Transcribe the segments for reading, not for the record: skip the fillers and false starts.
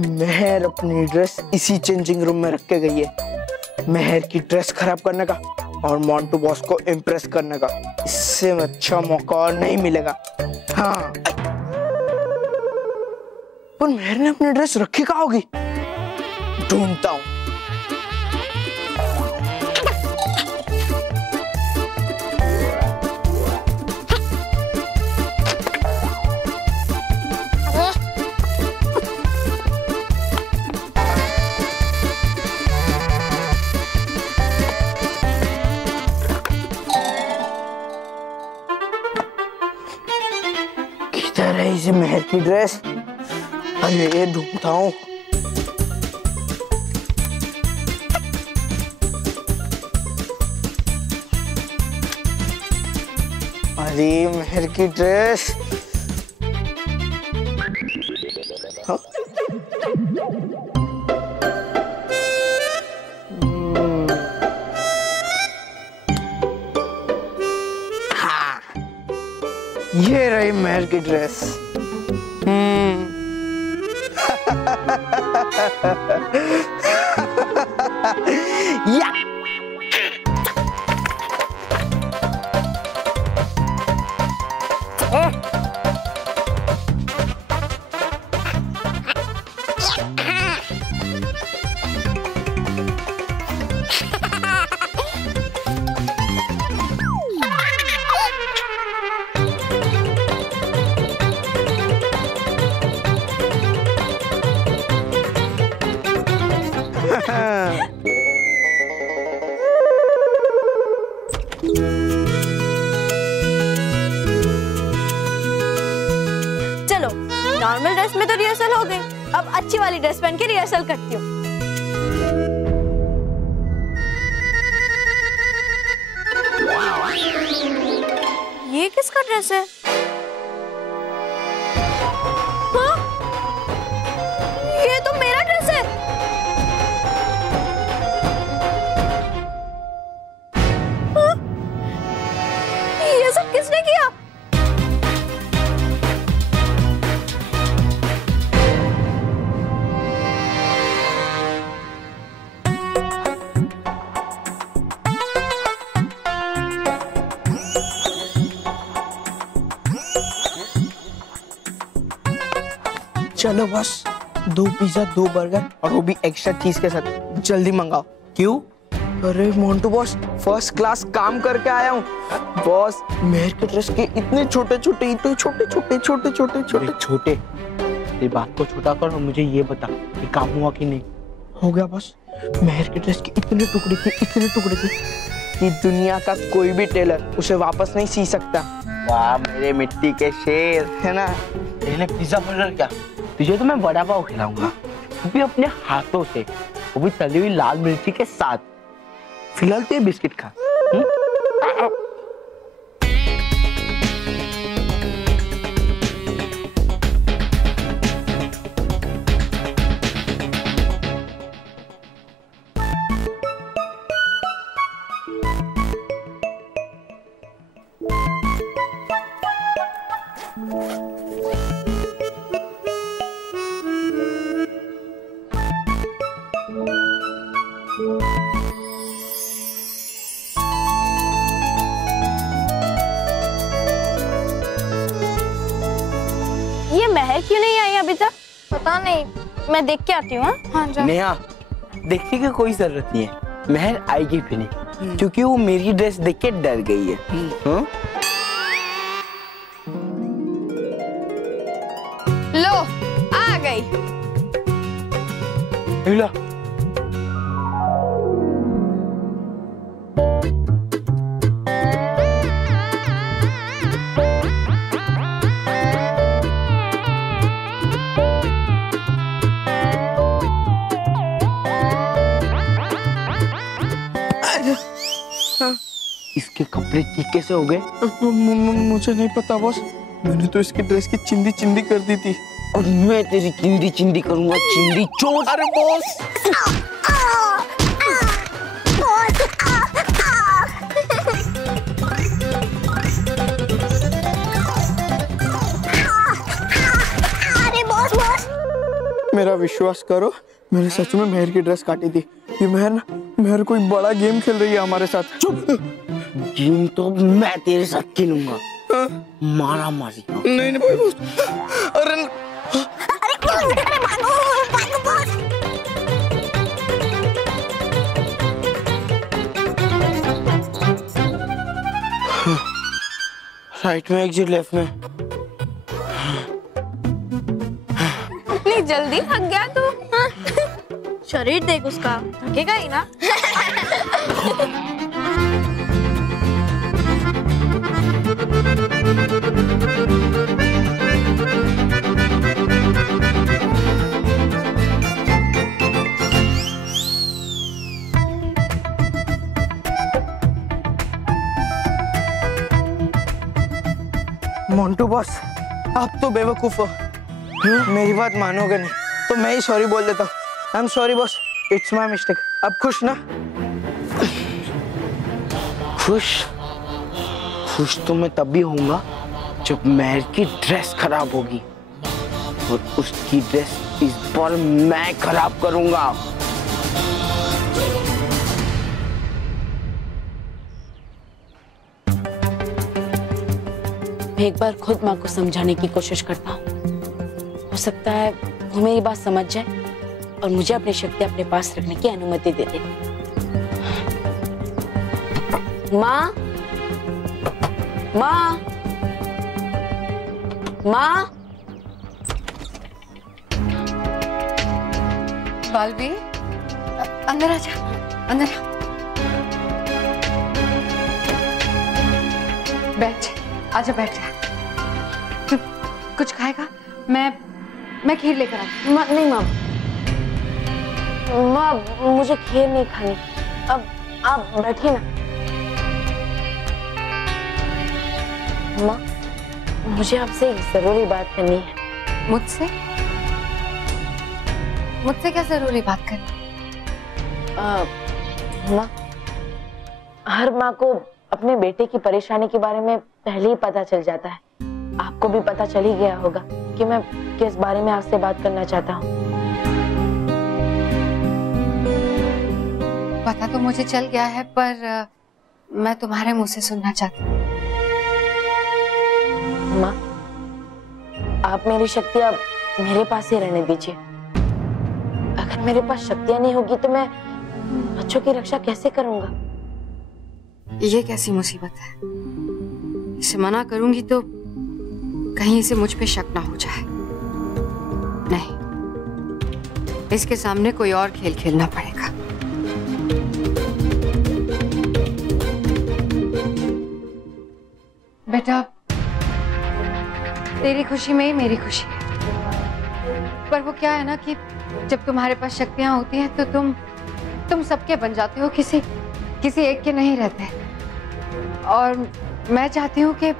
मेहर अपनी ड्रेस इसी changing room में रख के गई है, मेहर की ड्रेस खराब करने का और मोंटू बॉस को इम्प्रेस करने का। इससे अच्छा मौका नहीं मिलेगा। हाँ, पर मेहर ने अपनी ड्रेस रखी कहाँ होगी? ढूंढता हूँ। किधर है इसे मेहर की ड्रेस? अरे ये ढूंढता हूँ। अरे मेहर की ड्रेस। हाँ? हाँ, ये रही मेहर की ड्रेस। या चलो, नॉर्मल ड्रेस में तो रिहर्सल हो गई, अब अच्छी वाली ड्रेस पहन के रिहर्सल करती हूँ। ये किसका ड्रेस है? हाँ? ये तो मेरा ड्रेस है। हाँ? ये सब किसने किया? चलो बस, 2 पिज्जा 2 बर्गर और वो भी एक्स्ट्रा चीज के साथ। जल्दी मंगाओ। क्यों? अरे मोंटू बॉस, फर्स्ट क्लास काम करके आया हूँ। बॉस, मेहर के ड्रेस के इतने छोटे छोटे, इतने छोटे छोटे छोटे छोटे छोटे छोटे। ये बात को छोटा कर और मुझे ये बता कि काम हुआ कि नहीं। हो गया बॉस। मेहर के ड्रेस के इतने टुकड़े कि दुनिया का कोई भी टेलर उसे वापस नहीं सी सकता। वाह मेरे मिट्टी के शेर, है ना? पहले पिज्जा बर्गर क्या, तुझे तो मैं वड़ा पाव खिलाऊंगा, वो भी अपने हाथों से, वो भी तली हुई लाल मिर्ची के साथ। फिलहाल तो ये बिस्किट खा। ये मेहर क्यों नहीं आई अभी तक? पता नहीं, मैं देख के आती हूँ। हाँ जा। नेहा, देखने की कोई जरूरत नहीं है, मेहर आएगी भी नहीं, क्योंकि वो मेरी ड्रेस देख के डर गई है। लो, आ गई। लो। इसके कपड़े ठीक कैसे हो गए? मुझे नहीं पता बॉस, मैंने तो इसकी ड्रेस की चिंदी चिंदी कर दी थी। और मैं तेरी चिंदी चिंदी करूंगा, चिंदी चोट। अरे बॉस, मेरा विश्वास करो, मैंने सच में मेहर की ड्रेस काटी थी। ये मेहर कोई बड़ा गेम खेल रही है हमारे साथ। चुप। गेम तो मैं तेरे साथ खेलूंगा। मारा मारी। नहीं बॉस। अरे राइट में एग्जिट, लेफ्ट में। इतनी जल्दी थक गया तू? शरीर देख उसका, थकेगा ही ना। मोंटू बॉस, आप तो बेवकूफ हो। मेरी बात मानोगे नहीं तो मैं ही सॉरी बोल देता हूँ। I am sorry boss, it's my mistake. अब खुश ना? खुश तो मैं तब भी होऊंगा जब मेहर की ड्रेस खराब होगी, और उसकी ड्रेस इस बार मैं खराब करूंगा। मैं एक बार खुद माँ को समझाने की कोशिश करता हूँ, हो सकता है वो मेरी बात समझ जाए और मुझे अपनी शक्ति अपने पास रखने की अनुमति दे दे। माँ, माँ, माँ। बालवी, अंदर आजा, अंदर आ। बैठ, आजा बैठ जा। तू कुछ खाएगा? मैं खीर लेकर आती। नहीं माँ, माँ मुझे खीर नहीं खानी। अब आप बैठिए ना। माँ, मुझे आपसे एक जरूरी बात करनी है। मुझसे? मुझसे क्या जरूरी बात करनी? माँ, हर माँ को अपने बेटे की परेशानी के बारे में पहले ही पता चल जाता है। आपको भी पता चल ही गया होगा कि मैं किस बारे में आपसे बात करना चाहता हूँ। पता तो मुझे चल गया है, पर मैं तुम्हारे मुंह से सुनना चाहती हूँ। माँ, आप मेरी शक्तियाँ मेरे पास ही रहने दीजिए। अगर मेरे पास शक्तियाँ नहीं होगी तो मैं बच्चों की रक्षा कैसे करूँगा? ये कैसी मुसीबत है? इसे मना करूंगी तो कहीं इसे मुझ पे शक ना हो जाए। नहीं, इसके सामने कोई और खेल खेलना पड़ेगा। बेटा, तेरी खुशी में ही मेरी खुशी है। पर वो क्या है ना कि जब तुम्हारे पास शक्तियां होती हैं तो तुम सबके बन जाते हो, किसी एक के नहीं रहते। और मैं चाहती हूँ कि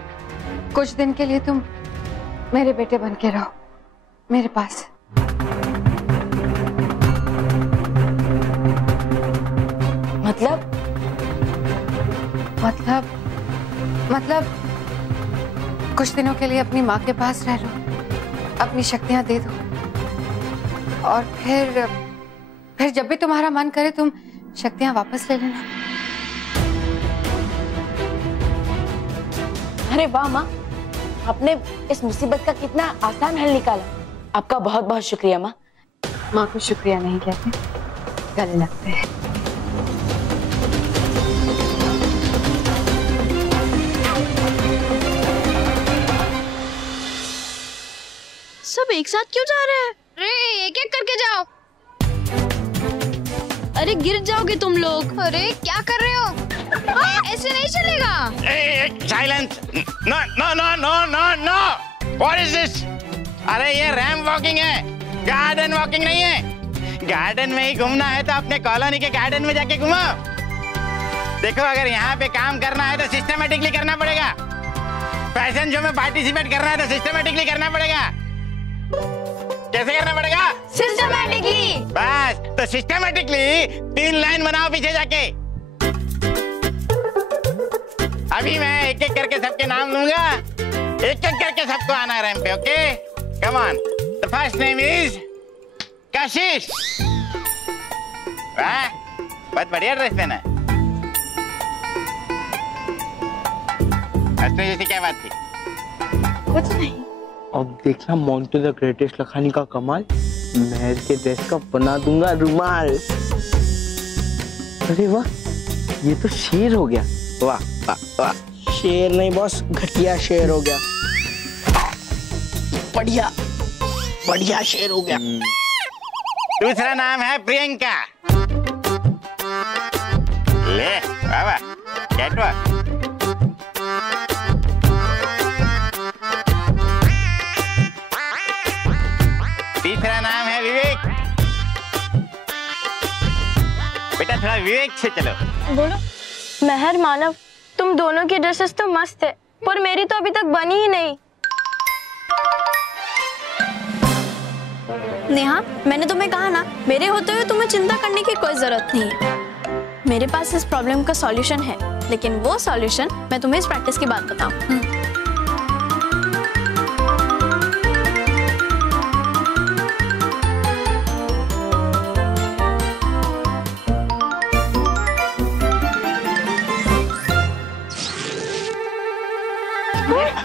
कुछ दिन के लिए तुम मेरे बेटे बन के रहो मेरे पास। मतलब कुछ दिनों के लिए अपनी माँ के पास रह लो, अपनी शक्तियां दे दो, और फिर जब भी तुम्हारा मन करे तुम शक्तियां वापस ले लेना। अरे वाह माँ, आपने इस मुसीबत का कितना आसान हल निकाला। आपका बहुत बहुत शुक्रिया माँ। माँ को शुक्रिया नहीं कहते, गले लगते हैं। सब एक साथ क्यों जा रहे हैं? अरे एक एक करके जाओ। अरे गिर जाओगे तुम लोग। अरे क्या कर रहे हो? ऐसे नहीं चलेगा। Silence. No no no no no no. What is this? अरे ये रैंप वॉकिंग है, गार्डन वॉकिंग नहीं है। गार्डन में ही घूमना है तो अपने कॉलोनी के गार्डन में जाके घूमो। देखो, अगर यहाँ पे काम करना है तो सिस्टमेटिकली करना पड़ेगा। फैशन शो में पार्टिसिपेट करना है तो सिस्टमेटिकली करना पड़ेगा। कैसे करना पड़ेगा? सिस्टमैटिकली। बस, तो सिस्टमैटिकली 3 लाइन बनाओ पीछे जाके। अभी मैं एक एक करके सबके नाम लूंगा, एक एक करके सबको आना रैंप पे। Okay, come on. The first name is Ashish, वाह, बहुत बढ़िया ड्रेस पहना है। हंसने जैसी क्या बात थी? कुछ नहीं। अब देखना मोंटू द ग्रेटेस्ट लखानी का कमाल, महर के ड्रेस का बना दूंगा रुमाल। अरे वाह, ये तो शेर हो गया। वाह वाह वाह, शेर नहीं बॉस, घटिया शेर हो गया। बढ़िया बढ़िया शेर हो गया। दूसरा नाम है प्रियंका। ले बाबा, कैटवॉक। तीसरा नाम है विवेक। बेटा थोड़ा विवेक से चलो। बोलो। महर, मानव, तुम दोनों की ड्रेसेस तो मस्त है, पर मेरी तो अभी तक बनी ही नहीं। नेहा, मैंने तुम्हें कहा ना, मेरे होते हुए तुम्हें चिंता करने की कोई जरूरत नहीं है। मेरे पास इस प्रॉब्लम का सॉल्यूशन है, लेकिन वो सॉल्यूशन मैं तुम्हें इस प्रैक्टिस के बाद बताऊं।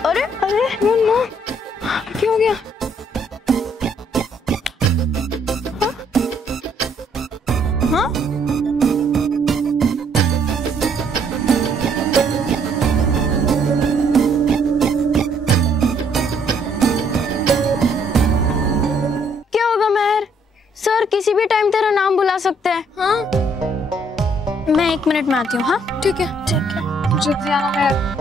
अरे अरे नो, क्या हो गया? हाँ? क्या होगा महर? सर किसी भी टाइम तेरा नाम बुला सकते हैं। हाँ? मैं 1 मिनट में आती हूँ। हाँ ठीक है ठीक है। मुझे जाना है।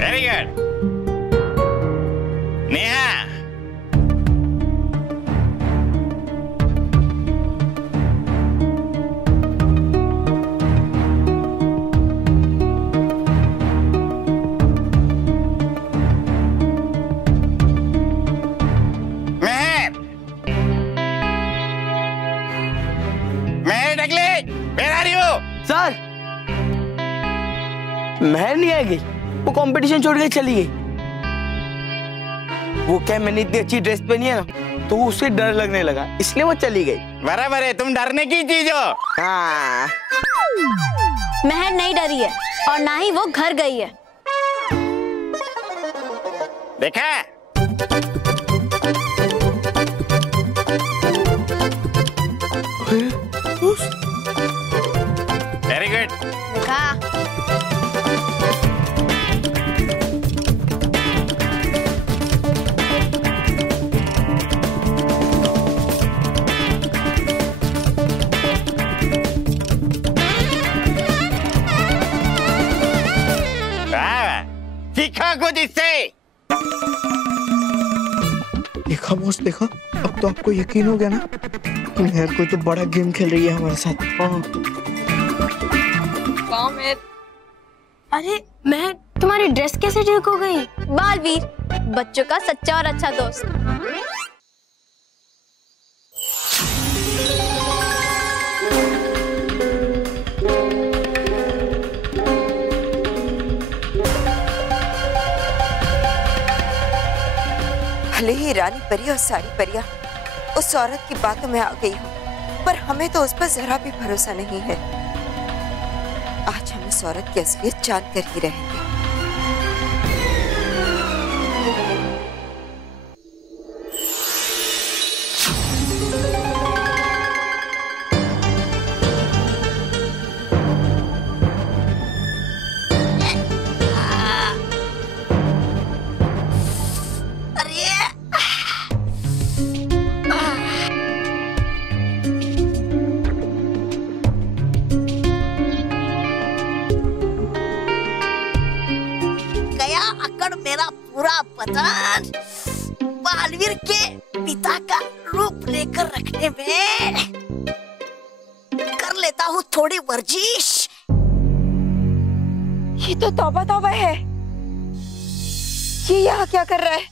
Very good. Neha. सर, महर नहीं आएगी, वो कंपटीशन छोड़ के चली गई। वो क्या, मैंने इतनी अच्छी ड्रेस पहनी है ना, तो उसे डर लगने लगा, इसलिए वो चली गई। बराबर है, तुम डरने की चीज हो। हाँ। महर नहीं डरी है और ना ही वो घर गई है। देखा? Very good. देखा? सीखा कुछ इससे। देखा बॉस, देखा, अब तो आपको यकीन हो गया ना कि महर कोई तो बड़ा गेम खेल रही है हमारे साथ। अरे महर, तुम्हारी ड्रेस कैसे ठीक हो गई? बालवीर, बच्चों का सच्चा और अच्छा दोस्त। भले ही रानी परी और सारी परियां उस औरत की बातों में आ गई हो, पर हमें तो उस पर जरा भी भरोसा नहीं है। आज हम इस औरत की असलियत जान कर ही रहेंगे। मेरा पूरा बदन बालवीर के पिता का रूप लेकर रखने में। कर लेता हूँ थोड़ी वर्जिश। ये तो तौबा तौबा है। ये यहाँ क्या कर रहा है?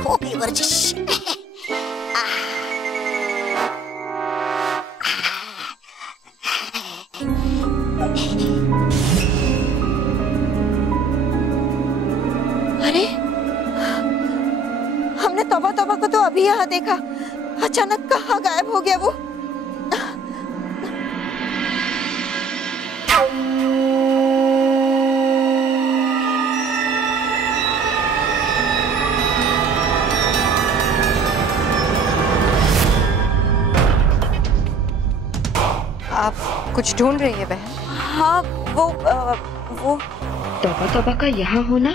हो गई वर्जिश। अरे, हमने तौबा तौबा को तो अभी यहाँ देखा, अचानक कहाँ गायब हो गया वो? आप कुछ ढूंढ रही है बहन? हाँ, वो तौबा तौबा का यहाँ होना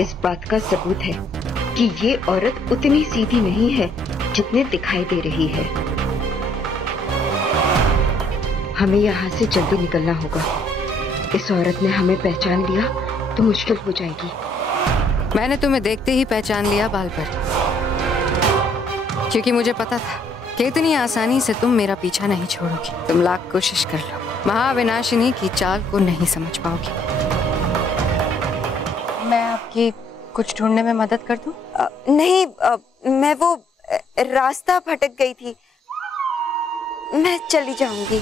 इस बात का सबूत है कि ये औरत उतनी सीधी नहीं है जितने दिखाई दे रही है। हमें यहाँ से जल्दी निकलना होगा। इस औरत ने हमें पहचान लिया तो मुश्किल हो जाएगी। मैंने तुम्हें देखते ही पहचान लिया बाल पर, क्योंकि मुझे पता था कि इतनी आसानी से तुम मेरा पीछा नहीं छोड़ोगी। तुम लाख कोशिश कर लो, महाविनाशिनी की चाल को नहीं समझ पाओगी। मैं आपकी कुछ ढूंढने में मदद कर दूं? नहीं, मैं वो रास्ता भटक गई थी, मैं चली जाऊंगी।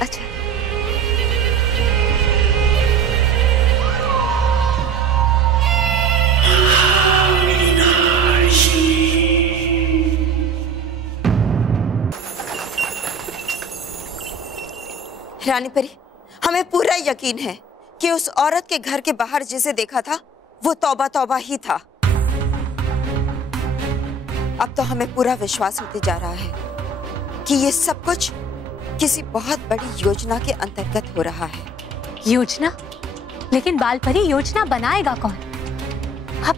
अच्छा, रानी परी, हमें पूरा यकीन है कि उस औरत के घर के बाहर जिसे देखा था वो तौबा तौबा ही था। अब तो हमें पूरा विश्वास होते जा रहा है कि ये सब कुछ किसी बहुत बड़ी योजना के अंतर्गत हो रहा है। योजना? लेकिन बाल परी, योजना बनाएगा कौन? अब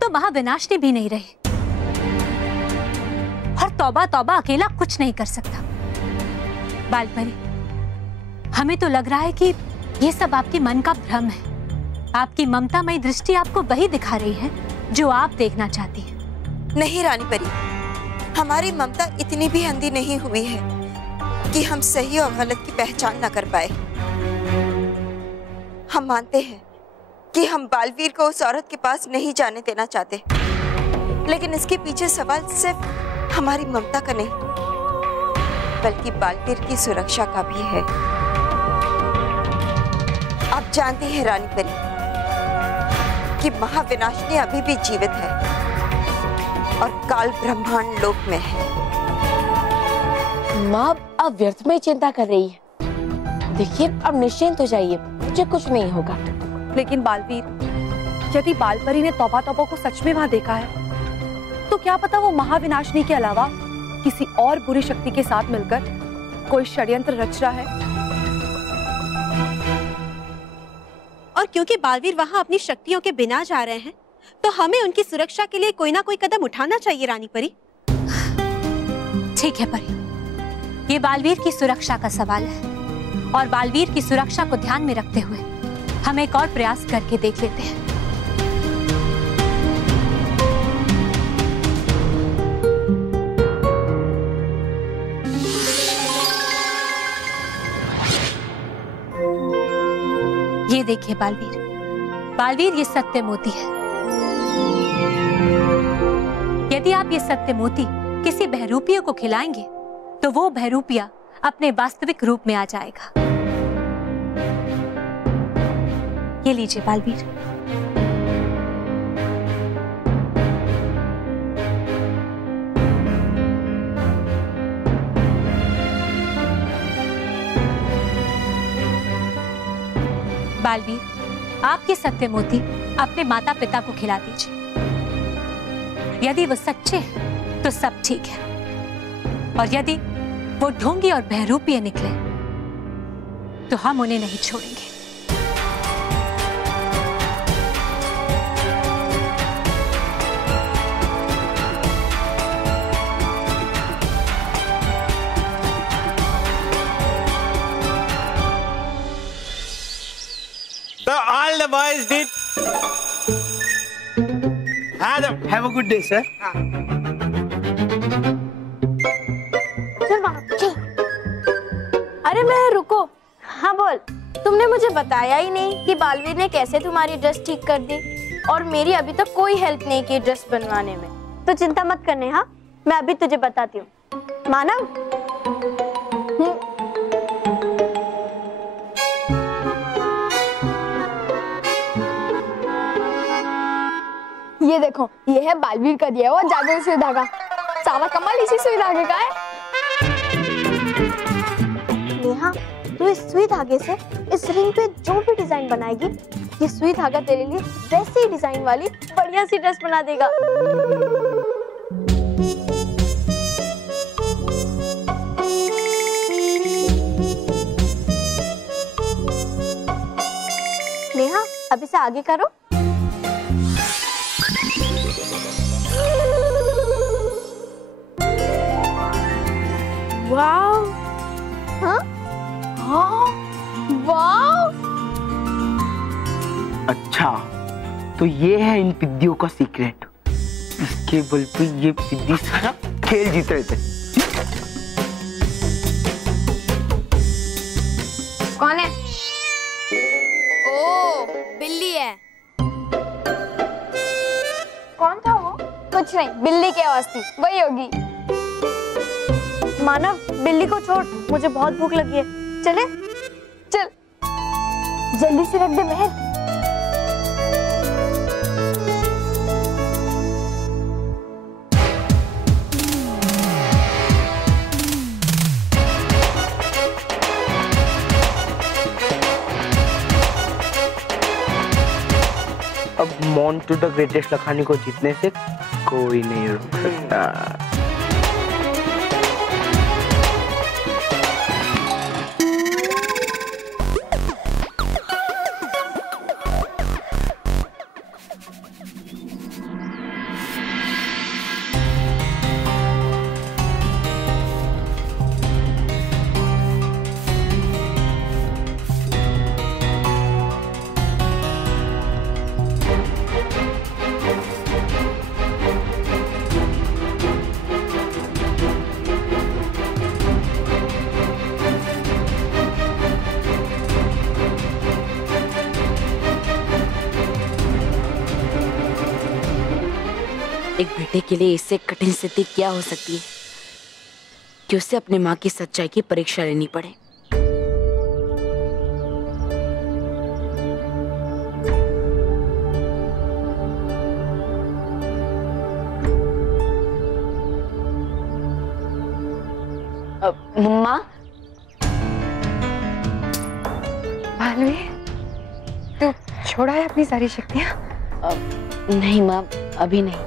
तो महाविनाशनी भी नहीं रहे, और तौबा तौबा अकेला कुछ नहीं कर सकता। बाल परी, हमें तो लग रहा है कि ये सब आपके मन का भ्रम है। आपकी ममतामयी दृष्टि आपको वही दिखा रही है जो आप देखना चाहती हैं। नहीं रानी परी, हमारी ममता इतनी भी अंधी नहीं हुई है कि हम सही और गलत की पहचान न कर पाए। हम मानते हैं कि हम बालवीर को उस औरत के पास नहीं जाने देना चाहते, लेकिन इसके पीछे सवाल सिर्फ हमारी ममता का नहीं बल्कि बालवीर की सुरक्षा का भी है। आप जानती हैं रानी परी कि महाविनाशिनी अभी भी जीवित है और काल ब्रह्मांड लोक में है। माँ अब व्यर्थ में चिंता कर रही है। देखिए, अब निश्चिंत हो जाइए, मुझे कुछ नहीं होगा। लेकिन बालवीर, यदि बालपरी ने तौबा तौबा को सच में वहां देखा है, तो क्या पता वो महाविनाशिनी के अलावा किसी और बुरी शक्ति के साथ मिलकर कोई षड्यंत्र रच रहा है। और क्योंकि बालवीर वहाँ अपनी शक्तियों के बिना जा रहे हैं, तो हमें उनकी सुरक्षा के लिए कोई ना कोई कदम उठाना चाहिए रानी परी। ठीक है परी, ये बालवीर की सुरक्षा का सवाल है, और बालवीर की सुरक्षा को ध्यान में रखते हुए हम एक और प्रयास करके देख लेते हैं। ये देखिए बालवीर, ये सत्य मोती है। यदि आप ये सत्य मोती किसी बहरूपिया को खिलाएंगे तो वो बहरूपिया अपने वास्तविक रूप में आ जाएगा। ये लीजिए बालवीर। बालवीर, आप ये सत्य मोती अपने माता पिता को खिला दीजिए। यदि वो सच्चे हैं तो सब ठीक है, और यदि वो ढोंगी और बहरूपिये निकले तो हम उन्हें नहीं छोड़ेंगे। So all the boys did. Have a good day, sir. हाँ बोल। तुमने मुझे बताया ही नहीं कि बालवीर ने कैसे तुम्हारी ड्रेस ठीक कर दी, और मेरी अभी तक कोई हेल्प नहीं की ड्रेस बनवाने में। तो चिंता मत करने, हाँ मैं अभी तुझे बताती हूँ। मानव, ये देखो, ये है बालवीर का दिया हुआ जादुई सुई धागा। सारा कमाल इसी सुई धागे का है। नेहा, तू इस सुई धागे से इस रिंग पे जो भी डिजाइन बनाएगी, ये सुई धागा तेरे लिए वैसी ही डिजाइन वाली बढ़िया सी ड्रेस बना देगा। नेहा, अब इसे आगे करो। वाव, हाँ? हाँ, वाव। अच्छा, तो ये है इन पिद्दियों का सीक्रेट। इसके बल पे ये पिद्दी सारा खेल जीत रहे थे। कौन है? ओ, बिल्ली है। कौन था वो? कुछ नहीं, बिल्ली की आवाज थी, वही होगी। मानव, बिल्ली को छोड़, मुझे बहुत भूख लगी है। चले? चल, जल्दी से रख दे मेहर। अब मोंटू द ग्रेटेस्ट लखानी को जीतने से कोई नहीं रोक सकता। एक बेटे के लिए इससे कठिन स्थिति क्या हो सकती है कि उसे अपनी माँ की सच्चाई की परीक्षा लेनी पड़े। माँ, बालवीर, तू छोड़ा है अपनी सारी शक्तियाँ? नहीं माँ, अभी नहीं।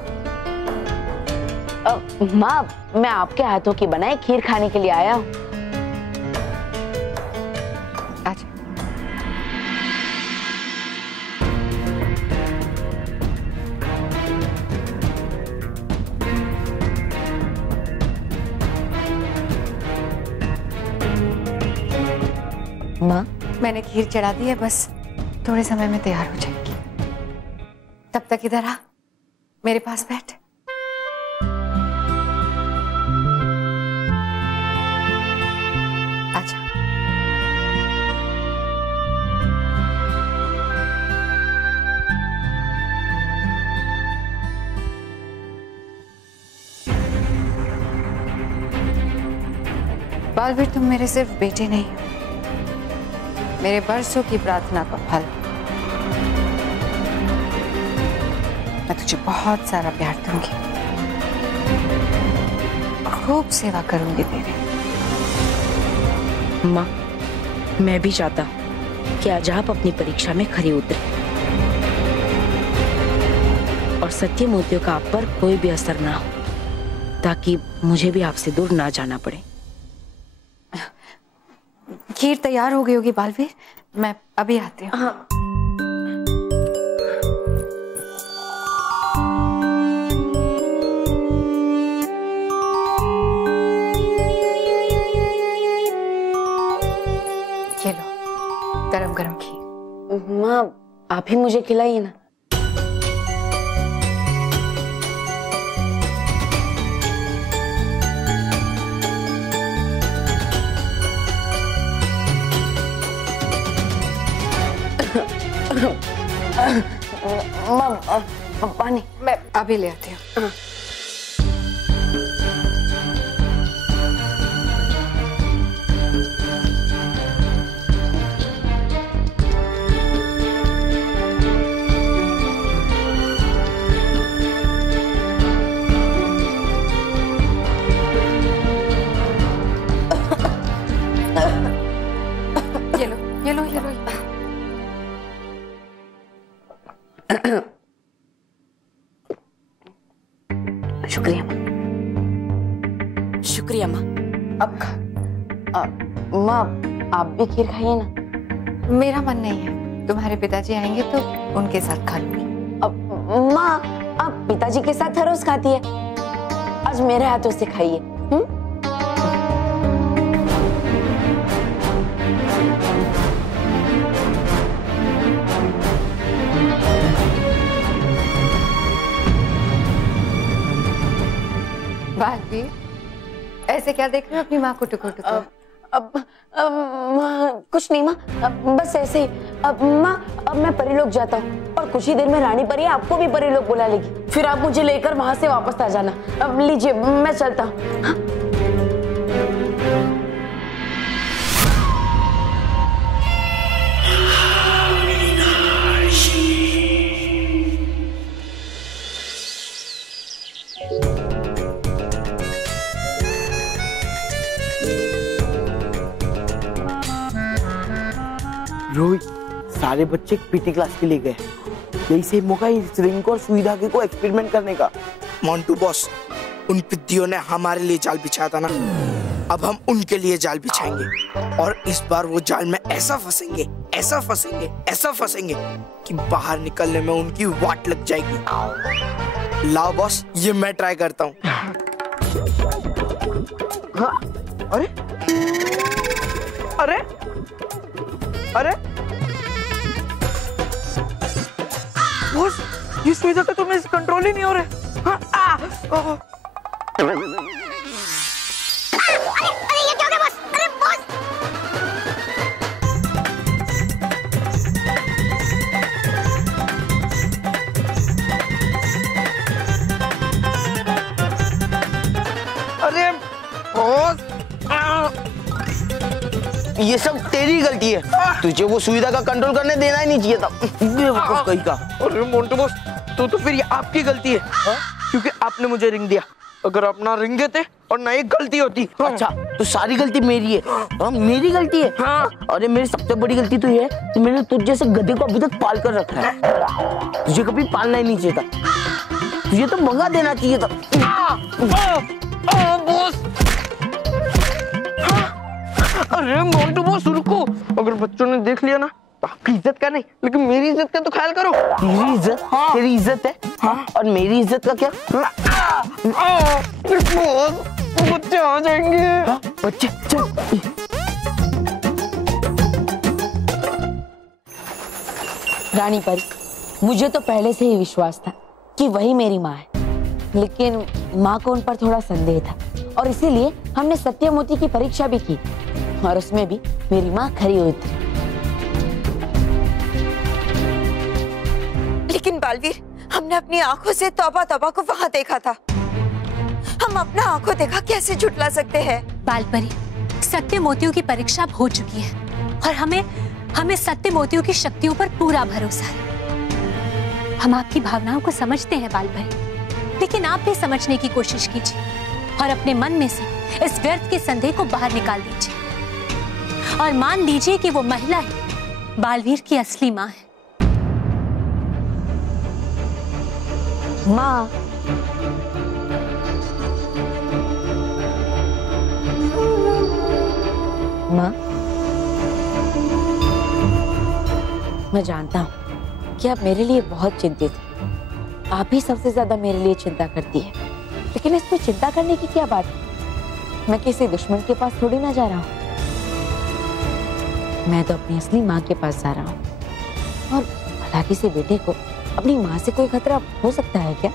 माँ, मैं आपके हाथों की बनाई खीर खाने के लिए आया हूँ। आजा। माँ, मैंने खीर चढ़ा दी है, बस थोड़े समय में तैयार हो जाएगी। तब तक इधर आ, मेरे पास बैठ। आजा। बालवीर, तुम मेरे सिर्फ बेटे नहीं, मेरे बरसों की प्रार्थना का फल। मैं तुझे बहुत सारा प्यार दूंगी, खूब सेवा करूंगी तेरी। माँ, मैं भी चाहता हूँ कि आज आप अपनी परीक्षा में खरी उतरे और सत्य मोतियों का आप पर कोई भी असर ना हो, ताकि मुझे भी आपसे दूर ना जाना पड़े। खीर तैयार हो गई होगी बालवीर, मैं अभी आती हूँ। हाँ। ये लो, गरम गरम खीर। माँ, आप ही मुझे खिलाइए ना। पानी मैं अभी ले आती हूँ। ये लो। शुक्रिया माँ। शुक्रिया माँ। माँ आप भी खीर खाइए ना। मेरा मन नहीं है, तुम्हारे पिताजी आएंगे तो उनके साथ खा लूंगी। माँ आप पिताजी के साथ हर रोज खाती है, आज मेरे हाथों से खाइए। बालवीर, ऐसे क्या देख रहे हो अपनी माँ को टुकुर टुकुर? अब कुछ नहीं माँ, बस ऐसे ही। अब माँ अब मैं परीलोक जाता हूँ और कुछ ही देर में रानी परी आपको भी परीलोक बुला लेगी, फिर आप मुझे लेकर वहां से वापस आ जाना। अब लीजिए मैं चलता हूँ। रोहित, सारे बच्चे पीटी क्लास के लिए गए, यही से मौका इस रिंग और सुई धागे को एक्सपेरिमेंट करने का। मोंटू बॉस, उन पिद्दियों ने हमारे लिए जाल बिछाया था ना, अब हम उनके लिए जाल बिछाएंगे और इस बार वो जाल में ऐसा फंसेंगे कि बाहर निकलने में उनकी वाट लग जाएगी। लाओ बॉस, ये मैं ट्राई करता हूँ। हाँ, अरे बॉस, ये सुई धागा तो मेरे कंट्रोल ही नहीं हो रहे। हाँ, अरे ये क्या हो गया बॉस? अरे बॉस! अरे बॉस, ये सब तेरी गलती है, तुझे वो सुई धागा कंट्रोल करने देना ही नहीं चाहिए था। बेवकूफ कहीं का। अरे मोंटू बॉस, तो फिर ये आपकी गलती है, क्योंकि आपने मुझे रिंग दिया। अगर आप ना रिंग देते और ना एक गलती होती। अच्छा, तो सारी गलती मेरी है? हाँ, मेरी गलती है। हाँ। अरे मेरी सबसे बड़ी गलती तो ये है कि मैंने तुझ जैसे गधे को अभी तक पाल कर रखा है। तुझे कभी पालना ही नहीं चाहिए था, तुझे तो भगा देना चाहिए था। बॉस, अरे मोंटू बॉस रुको, अगर बच्चों ने देख लिया ना तो आपकी इज्जत का नहीं लेकिन मेरी इज्जत का तो ख्याल करो। तेरी इज्जत? हाँ। तेरी इज्जत है? हाँ। और मेरी इज्जत का क्या? बच्चे आ जाएंगे। हाँ? बच्चे चल। रानी परी, मुझे तो पहले से ही विश्वास था कि वही मेरी माँ है, लेकिन माँ को उन पर थोड़ा संदेह था और इसीलिए हमने सत्यमोती की परीक्षा भी की और उसमें भी मेरी माँ खरी उतरी। लेकिन बालवीर, हमने अपनी आंखों से तौबा को वहां देखा था, हम अपना आंखों देखा कैसे झुठला सकते हैं? बालपरी, सत्य मोतियों की परीक्षा हो चुकी है और हमें सत्य मोतियों की शक्तियों पर पूरा भरोसा है। हम आपकी भावनाओं को समझते हैं बालपरी, लेकिन आप भी समझने की कोशिश कीजिए और अपने मन में से इस व्यर्थ के संदेह को बाहर निकाल दीजिए और मान लीजिए कि वो महिला ही बालवीर की असली माँ है। माँ, मैं जानता हूँ कि आप मेरे लिए बहुत चिंतित हैं। आप ही सबसे ज्यादा मेरे लिए चिंता करती है, लेकिन इसमें चिंता करने की क्या बात है? मैं किसी दुश्मन के पास थोड़ी ना जा रहा हूँ, मैं तो अपनी असली माँ के पास जा रहा हूँ। और भला किसी बेटे को अपनी माँ से कोई खतरा हो सकता है क्या?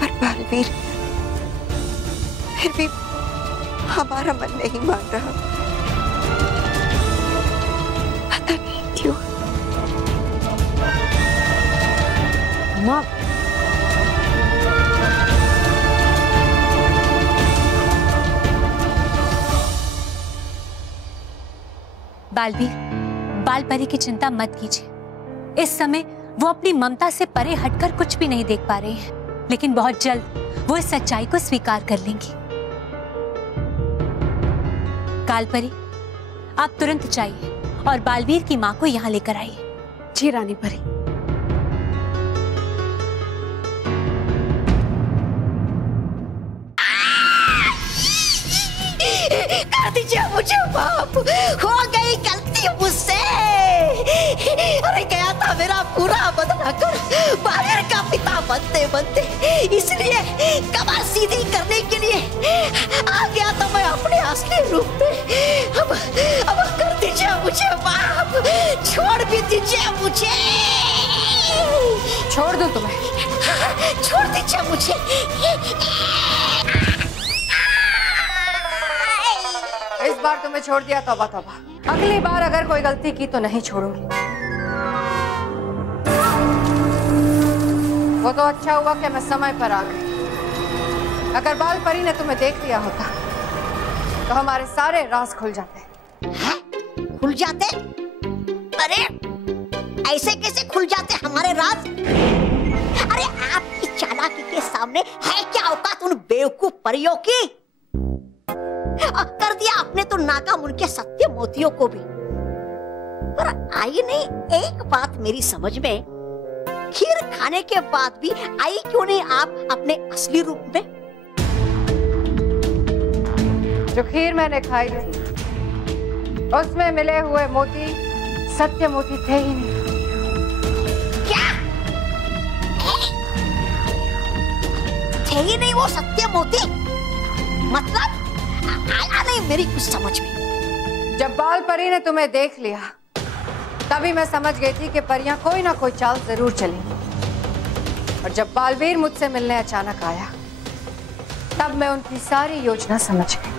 पर बालवीर, फिर भी हमारा मन नहीं मान रहा, पता नहीं क्यों। बाल परी की चिंता मत कीजिए। इस समय वो अपनी ममता से परे हटकर कुछ भी नहीं देख पा रहे हैं, लेकिन बहुत जल्द वो इस सच्चाई को स्वीकार कर लेंगी। काल परी, आप तुरंत जाइए और बालवीर की माँ को यहाँ लेकर आइए। जी रानी परी। कर दीजिए मुझे माफ, हो गई गलती मुझसे। अरे गया था मेरा पूरा बदला कर बाहर का पिता बनते बनते, इसलिए कमर सीधी करने के लिए आ गया था मैं अपने असली रूप में। अब कर दीजिए मुझे माफ, छोड़ भी दीजिए मुझे। छोड़ दूं तुम्हें? छोड़ दीजिए मुझे। इस बार तुम्हें छोड़ दिया, तौबा तौबा। अगली बार अगर कोई गलती की तो नहीं छोड़ूंगी। वो तो अच्छा हुआ कि मैं समय पर आ गई। अगर बाल परी ने तुम्हें देख लिया होता तो हमारे सारे राज खुल जाते। खुल जाते? अरे ऐसे कैसे खुल जाते हमारे राज? अरे आपकी चालाकी के सामने है क्या औकात उन बेवकूफ परियों की? कर दिया आपने तो नाकाम उनके सत्य मोतियों को भी। पर आई नहीं एक बात मेरी समझ में, खीर खाने के बाद भी आई क्यों नहीं आप अपने असली रूप में? जो खीर मैंने खाई थी उसमें मिले हुए मोती सत्य मोती थे ही नहीं। क्या थे ही नहीं वो सत्य मोती? मतलब आया नहीं मेरी कुछ समझ में। जब बाल परी ने तुम्हें देख लिया तभी मैं समझ गई थी कि परियां कोई ना कोई चाल जरूर चलेंगी। और जब बालवीर मुझसे मिलने अचानक आया तब मैं उनकी सारी योजना समझ गई।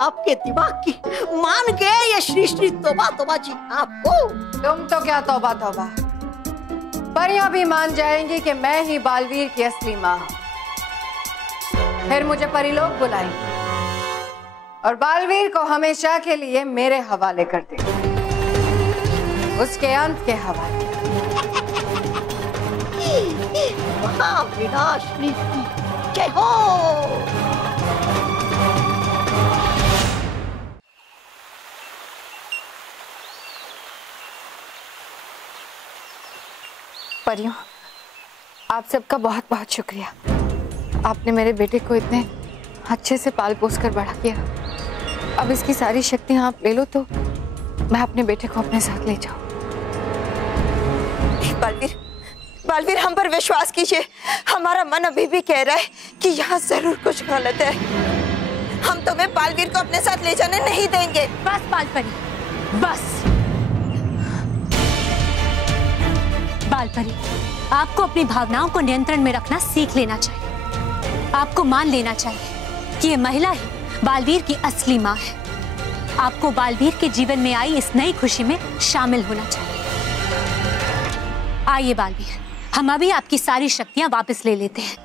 आपके दिमाग की मान गए ये श्री श्री तौबा तौबा जी आपको। तुम तो क्या तौबा तौबा, परियां भी मान जाएंगी कि मैं ही बालवीर की असली माँ हूं। फिर मुझे परी लोग बुलाएंगे और बालवीर को हमेशा के लिए मेरे हवाले कर देंगे, उसके अंत के हवाले। महाविनाशिनी की जय हो। परियों, आप सबका बहुत बहुत शुक्रिया। आपने मेरे बेटे को इतने अच्छे से पाल पोस कर बड़ा किया। अब इसकी सारी शक्तियां आप ले लो तो मैं अपने बेटे को अपने साथ ले जाऊं। बालवीर, बालवीर हम पर विश्वास कीजिए, हमारा मन अभी भी कह रहा है कि यहाँ जरूर कुछ गलत है। हम तुम्हें बालवीर को अपने साथ ले जाने नहीं देंगे। बस बालपरी, बस। बालपरी, आपको अपनी भावनाओं को नियंत्रण में रखना सीख लेना चाहिए। आपको मान लेना चाहिए कि ये महिला ही बालवीर की असली माँ है। आपको बालवीर के जीवन में आई इस नई खुशी में शामिल होना चाहिए। आइए बालवीर, हम अभी आपकी सारी शक्तियां वापस ले लेते हैं।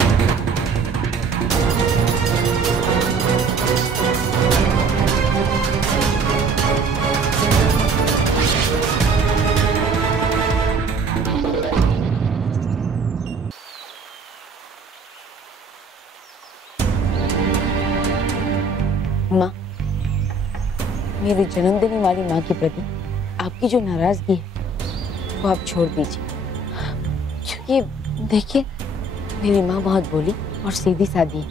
माँ, मेरी जन्म देने वाली माँ के प्रति आपकी जो नाराजगी है वो आप छोड़ दीजिए, क्योंकि देखिए मेरी माँ बहुत भोली और सीधी सादी है।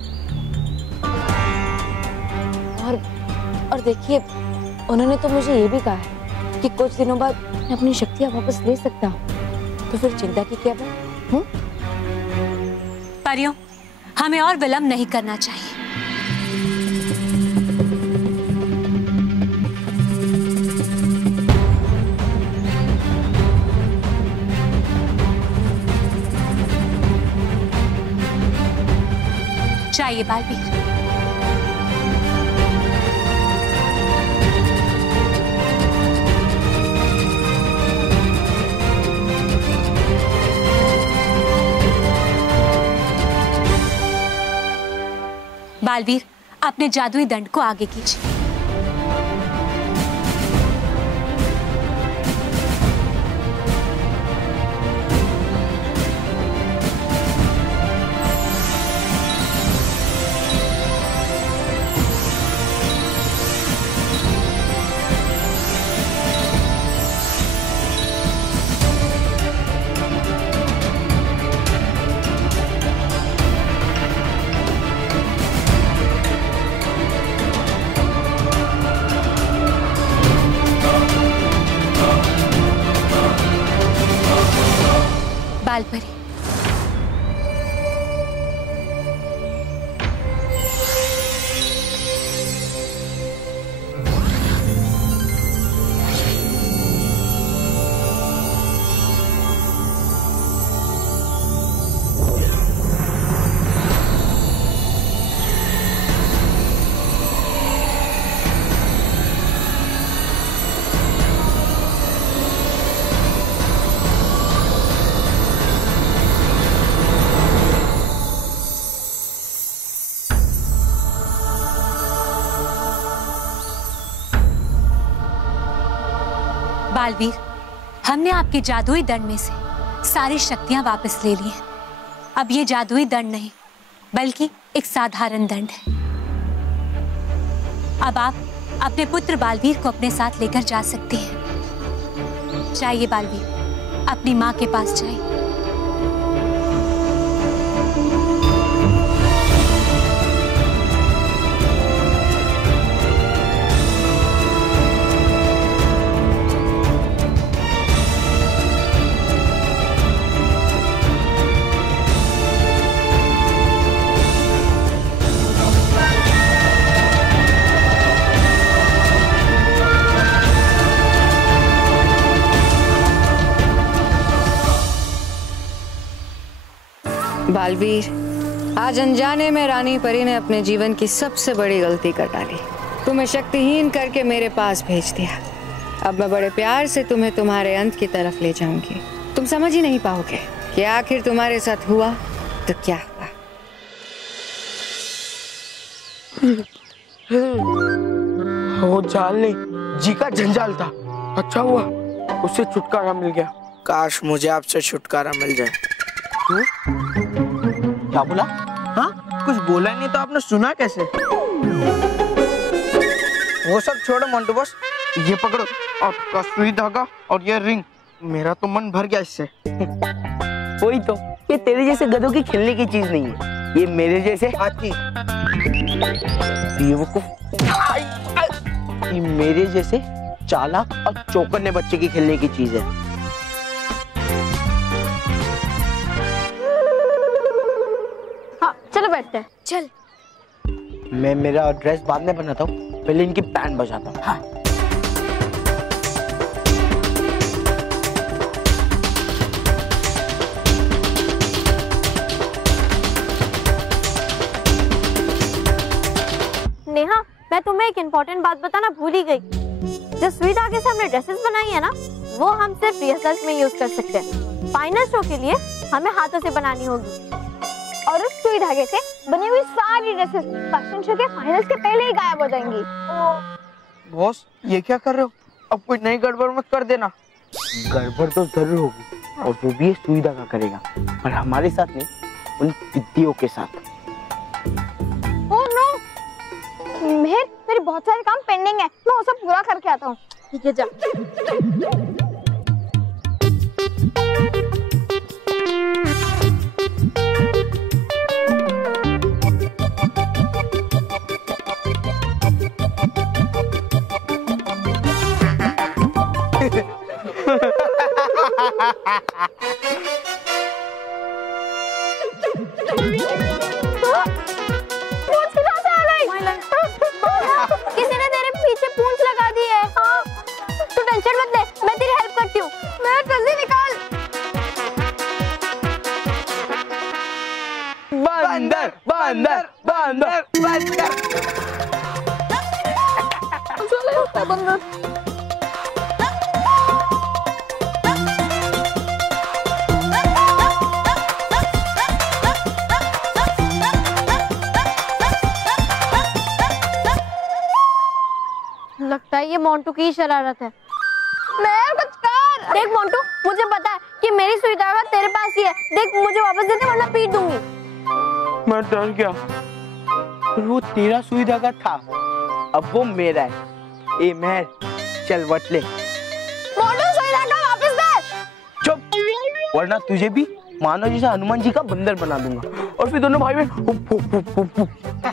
और देखिए उन्होंने तो मुझे ये भी कहा है कि कुछ दिनों बाद मैं अपनी शक्तियाँ वापस ले सकता हूँ, तो फिर चिंता की क्या बात? परियों, हमें और विलंब नहीं करना चाहिए। जाइए बालवीर। बालवीर, अपने जादुई दंड को आगे कीजिए। बालपरी, बालवीर, हमने आपके जादुई दंड में से सारी शक्तियां वापस ले ली हैं। अब ये जादुई दंड नहीं बल्कि एक साधारण दंड है। अब आप अपने पुत्र बालवीर को अपने साथ लेकर जा सकते हैं। जाइए बालवीर, अपनी माँ के पास जाइए। बालवीर, आज अनजाने में रानी परी ने अपने जीवन की सबसे बड़ी गलती कर डाली। तुम्हें शक्तिहीन करके मेरे पास भेज दिया। अब मैं बड़े प्यार से तुम्हें तुम्हारे अंत की तरफ ले जाऊंगी। तुम समझ ही नहीं पाओगे कि आखिर तुम्हारे साथ हुआ तो क्या हुआ। वो जाल नहीं, जी का जंजाल था। अच्छा हुआ उससे छुटकारा मिल गया। काश मुझे आपसे छुटकारा मिल जाए। क्या बोला? हाँ, कुछ बोला नहीं तो आपने सुना कैसे? वो सब छोड़ो मोंटू बॉस, ये पकड़ो आपका सुई धागा और ये रिंग। मेरा तो मन भर गया इससे। वही तो, ये तेरे जैसे गधों की खेलने की चीज नहीं है, ये मेरे जैसे हाथी, ये मेरे जैसे चालाक और चौकन्ने बच्चे की खेलने की चीज है। हाँ, चलो बैठते हैं। चल। मैं मेरा ड्रेस बाद में बनाता हूँ, पहले इनकी बैंड बजाता हूँ। हाँ। नेहा, मैं तुम्हें एक इम्पोर्टेंट बात बताना भूल ही गई। जो सुई धागे से हमने ड्रेसेस बनाई है ना, वो हम सिर्फ रिहर्सल्स में यूज कर सकते हैं। फाइनल शो के लिए हमें हाथों से बनानी होगी। और उस सुई धागे से बनी हुई सारी ड्रेसेस फैशन शो के फाइनल्स के पहले ही गायब हो जाएंगी। बॉस, ये क्या कर रहे हो? अब कोई नई गड़बड़ मत कर देना। गड़बड़ तो जरूर होगी, और वो भी सुई धागा करेगा, पर हमारे साथ नहीं, उन दीदियों के साथ। ओह नो, मेरे बहुत सारे काम पेंडिंग है, मैं वो सब पूरा करके आता हूँ। ठीक है, जा। किसी ने तेरे पीछे पूंछ लगा दी है। हाँ, तू टेंशन मत ले, मैं तेरी हेल्प करती हूँ। मैं जल्दी निकाल। बंदर बंदर बंदर रास्ता बंद कर। लगता है ये मोंटू की शरारत है। मैं कुछ कर। देख मोंटू, मुझे पता है कि मेरी सुई धागा तेरे पास ही है। देख मुझे वापस दे दे वरना पीट दूंगी। मैं डर गया, वो तेरा सुई धागा था, अब वो मेरा है। ए मेहर, चल वट ले। मोंटू सुई धागा वापस दे। चुप, वरना तुझे भी मानो जैसे हनुमान जी का बंदर बना दूंगा और फिर दोनों भाई बहन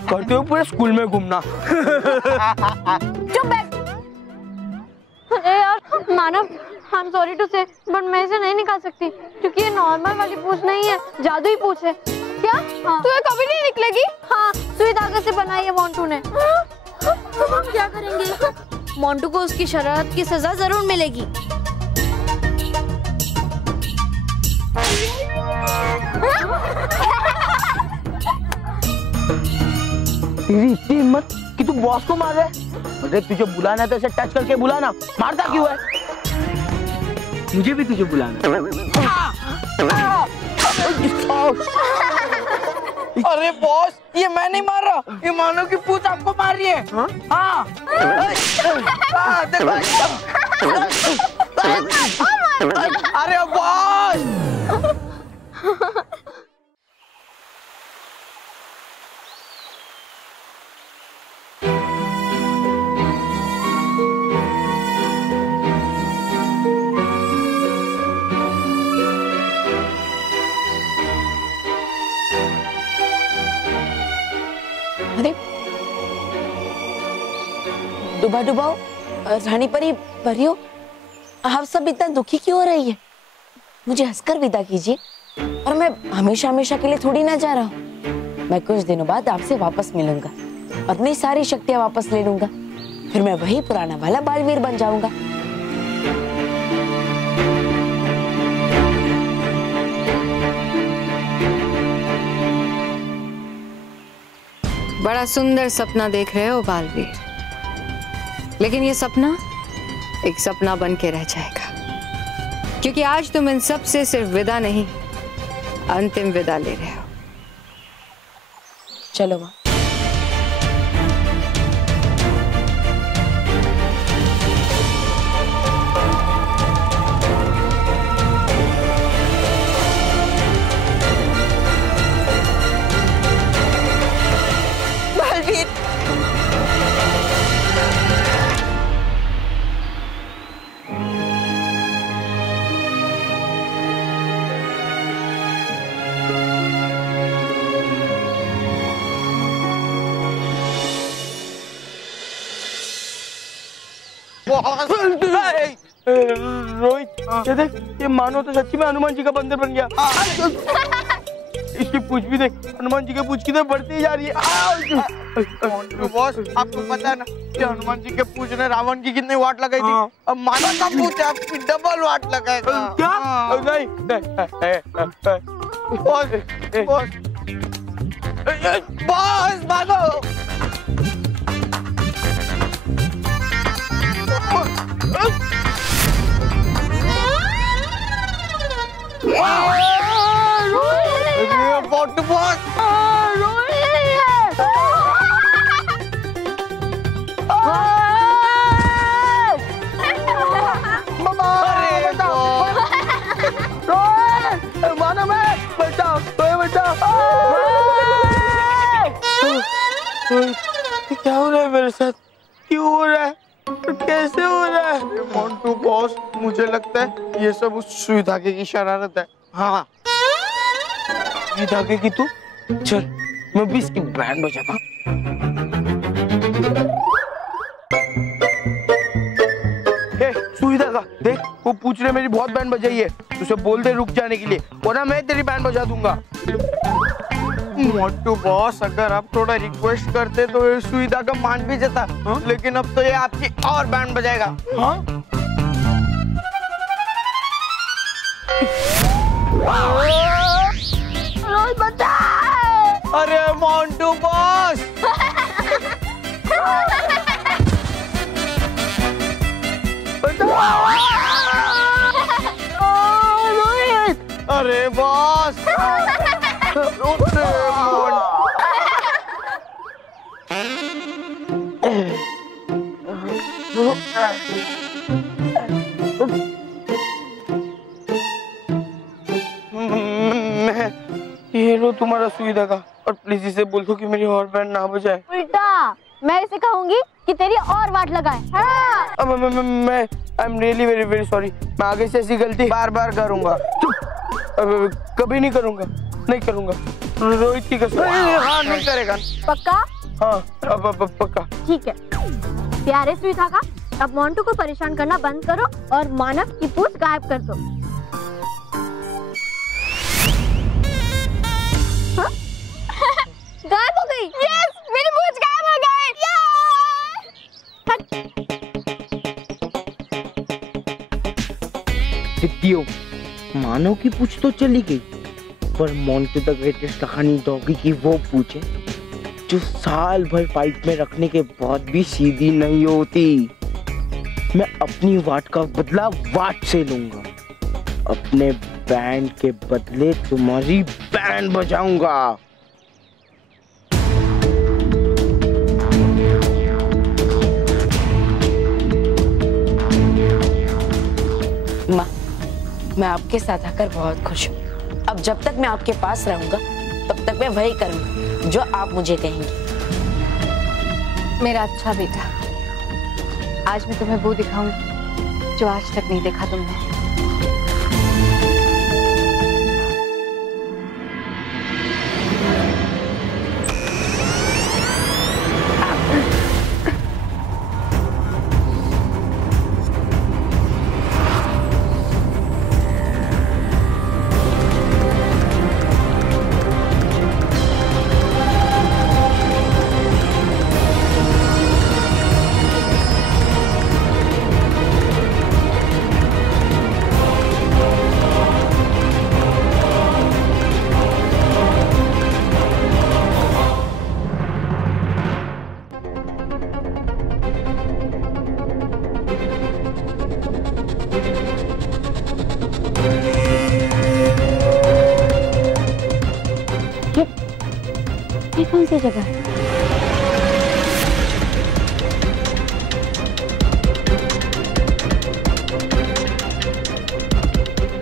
करते हुए पूरे स्कूल में घूमना। चुप बैठ। अरे यार मानव, आई एम सॉरी टू से बट मैं इसे नहीं निकाल सकती क्योंकि ये नॉर्मल वाली पूंछ नहीं है, जादुई पूंछ है। क्या? हाँ। तो ये कभी नहीं निकलेगी? हाँ, सुई धागे से बनाई है मोंटू ने। तो हम क्या करेंगे? मोंटू को उसकी शरारत की सजा जरूर मिलेगी। तेरी इतनी हिम्मत कि तू बॉस को मार रहा है? अरे तुझे बुलाना है तो ऐसे टच करके बुलाना, मारता क्यों है? मुझे भी तुझे बुलाना है। अरे बॉस, ये मैं नहीं मार रहा, ये मानो की पूंछ आपको मार रही है। हाँ। अरे बॉस। अरे डुबा डुबाओ रानी परी परियो, आप सब इतना दुखी क्यों हो रही है? मुझे हंसकर विदा कीजिए, और मैं हमेशा हमेशा के लिए थोड़ी ना जा रहा हूँ। मैं कुछ दिनों बाद आपसे वापस मिलूंगा, अपनी सारी शक्तियां वापस ले लूंगा, फिर मैं वही पुराना वाला बालवीर बन जाऊंगा। बड़ा सुंदर सपना देख रहे हो बालवीर, लेकिन ये सपना एक सपना बन के रह जाएगा, क्योंकि आज तुम इन सब से सिर्फ विदा नहीं, अंतिम विदा ले रहे हो। चलो माँ। रोहित, ये देख, ये मानो तो सच्ची में हनुमान जी का बंदर बन गया। इसकी पूंछ भी देख, हनुमान जी के पूंछ की तरफ बढ़ती ही जा रही है। बॉस, आपको पता है ना कि हनुमान जी के पूंछ ने रावण की कितनी वाट लगाई थी? अब मानो का पूंछ आपकी डबल वाट लगाएगा। क्या? नहीं, बॉस, बॉस भागो। क्या हो रहा है मेरे साथ? क्यों हो रहा है? कैसे हो रहा है? मोंटू बॉस, मुझे लगता है ये सब उस सुई धागे की शरारत है। हाँ, सुई धागे की तू? चल, मैं भी इसकी बैंड बजाता। सुई धागा देख, वो पूछ रहे मेरी बहुत बैंड बजाई है, तुझे बोल दे रुक जाने के लिए, वरना मैं तेरी बैंड बजा दूंगा। मोंटू बॉस, अगर आप थोड़ा रिक्वेस्ट करते तो ये सुई धागा मान भी जाता। लेकिन अब तो ये आपकी और बैंड बजाएगा। हाँ? रोहित बचा! अरे मोंटू बॉस! मैं ये लो तुम्हारा सुई धागा, और प्लीज इसे बोल दो कि मेरी और बैंड ना बजाए। उल्टा मैं इसे कहूंगी कि तेरी और वाट लगाए। हाँ। मैं I am really very very sorry. मैं आगे से ऐसी गलती बार बार करूंगा। कभी नहीं करूंगा, नहीं करूंगा। रोहित की कसम। हाँ नहीं करेगा। पक्का? हाँ अब पक्का। ठीक है प्यारे सुई धागा, अब मोंटू को परेशान करना बंद करो और मानव की पूंछ गायब कर दो। हाँ? गायब हो गई। यस, मेरी पूंछ गायब हो गई। दियो, मानव की पूंछ तो चली गई, पर मोंटू द ग्रेटेस्ट कहानी डॉगी की वो पूंछ है जो साल भर पाइप में रखने के बाद भी सीधी नहीं होती। मैं अपनी वाट का बदला वाट से लूंगा। अपने बैंड के बदले तुम्हारी बैंड बजाऊंगा। माँ, मैं आपके साथ आकर बहुत खुश हूँ। अब जब तक मैं आपके पास रहूंगा तब तक मैं वही करूंगा जो आप मुझे कहेंगी। मेरा अच्छा बेटा, आज मैं तुम्हें वो दिखाऊंगी जो आज तक नहीं देखा तुमने। ये कौन सी जगह है?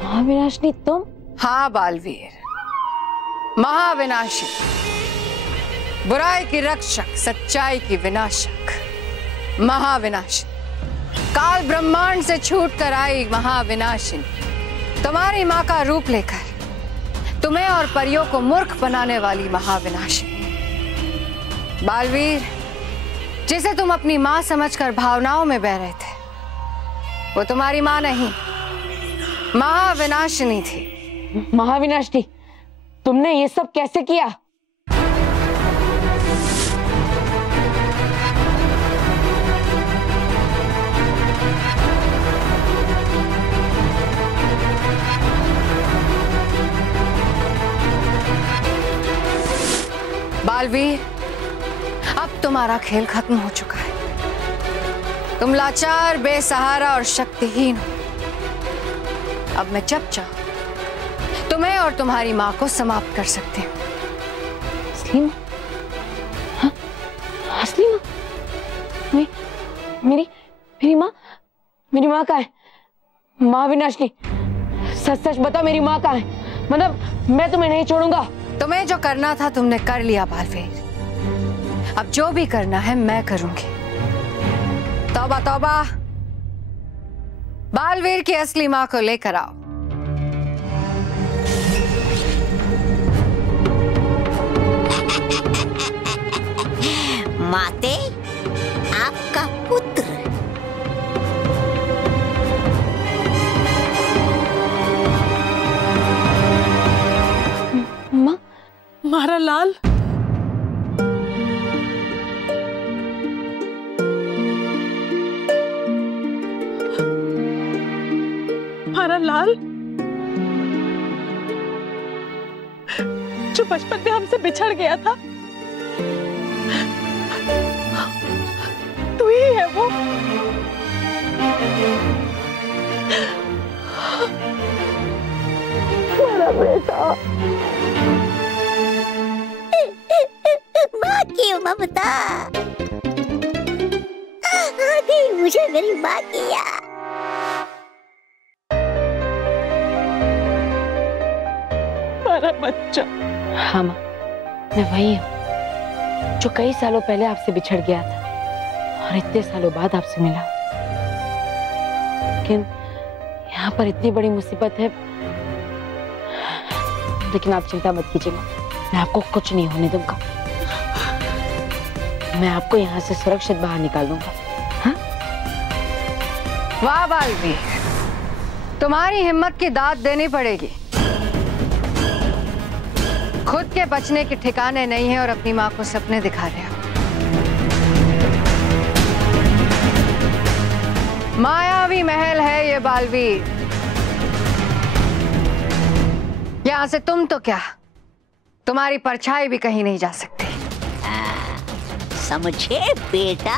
महाविनाशिनी तुम? हाँ बालवीर, महाविनाशी, बुराई की रक्षक, सच्चाई की विनाशक, महाविनाशी, काल ब्रह्मांड से छूट कर आई महाविनाशिनी, तुम्हारी माँ का रूप लेकर तुम्हें और परियों को मूर्ख बनाने वाली महाविनाशिनी। बालवीर, जिसे तुम अपनी माँ समझकर भावनाओं में बह रहे थे, वो तुम्हारी माँ नहीं, महाविनाशिनी थी। महाविनाशिनी, तुमने ये सब कैसे किया? बालवीर, अब तुम्हारा खेल खत्म हो चुका है। तुम लाचार, बेसहारा और शक्तिहीन हो। अब मैं जब चाहूं तुम्हें और तुम्हारी माँ को समाप्त कर सकती हूँ। असली माँ? हाँ, असली माँ? मेरी माँ कहाँ है? महाविनाशिनी, सच सच बताओ, मेरी माँ कहाँ है? मतलब मैं तुम्हें नहीं छोड़ूंगा। तुम्हें जो करना था तुमने कर लिया बालवीर। अब जो भी करना है मैं करूंगी। तौबा तौबा, बालवीर की असली माँ को लेकर आओ। माते, आपका पुत्र। माँ, मारा लाल, मारा लाल, जो बचपन में हमसे बिछड़ गया था, तू ही है वो। मेरा बेटा। माँ की ममता आ गई मुझे मेरे महिमा किया। मेरा बच्चा। हाँ माँ, मैं वही हूँ जो कई सालों पहले आपसे बिछड़ गया था और इतने सालों बाद आपसे मिला। लेकिन यहाँ पर इतनी बड़ी मुसीबत है। लेकिन आप चिंता मत कीजिए माँ, मैं आपको कुछ नहीं होने दूंगा। मैं आपको यहाँ से सुरक्षित बाहर निकाल दूंगा। हाँ? वाह बालवीर, तुम्हारी हिम्मत की दाद देनी पड़ेगी। खुद के बचने के ठिकाने नहीं है और अपनी माँ को सपने दिखा रहे हो। मायावी महल है ये बालवीर। यहां से तुम तो क्या, तुम्हारी परछाई भी कहीं नहीं जा सकती। समझे बेटा,